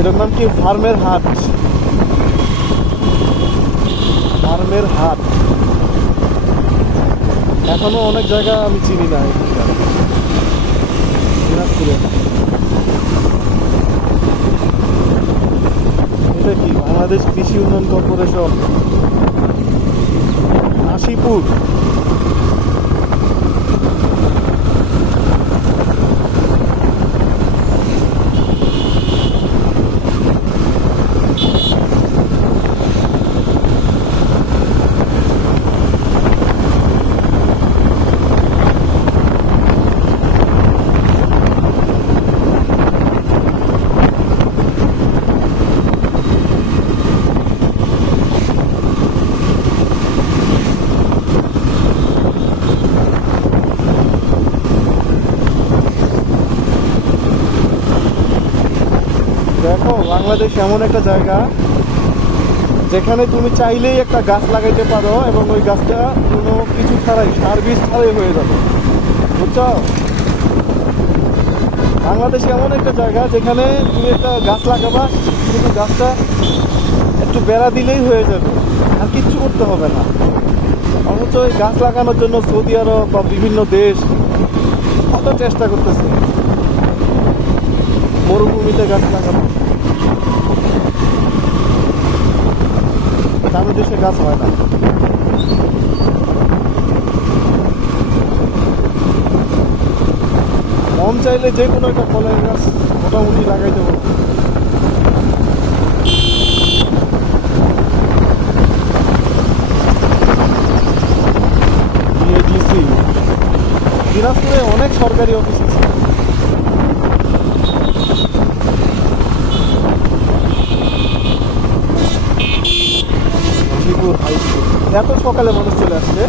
এটার নাম কি? ফার্মের হাট। ফার্মের হাট। এখনো অনেক জায়গা আমি চিনি না এখানকার দিনাজপুরে। এটা কি? বাংলাদেশ কৃষি উন্নয়ন কর্পোরেশন, কাশীপুর। দেখো, বাংলাদেশ এমন একটা জায়গা যেখানে তুমি চাইলেই একটা গাছ লাগাইতে পারো এবং ওই গাছটা কোনো কিছু ছাড়াই, সার্ভিস ছাড়াই হয়ে যাবে। বুঝছো? বাংলাদেশ এমন একটা জায়গা যেখানে তুমি একটা গাছ লাগাবা, শুধু গাছটা একটু বেড়া দিলেই হয়ে যাবে, আর কিচ্ছু করতে হবে না। অথচ এই গাছ লাগানোর জন্য সৌদি আরব বা বিভিন্ন দেশ কত চেষ্টা করতেছে মরুভূমিতে গাছ লাগানো। দামি দেশে গাছ হয় না। মন চাইলে যে কোনো একটা ফলের গাছ মোটামুটি লাগাইতে পারবো। বিএডিসি দিনাজপুরে অনেক সরকারি অফিস আছে। Gazipur high school. এত সকালে মানুষ চলে আসছে।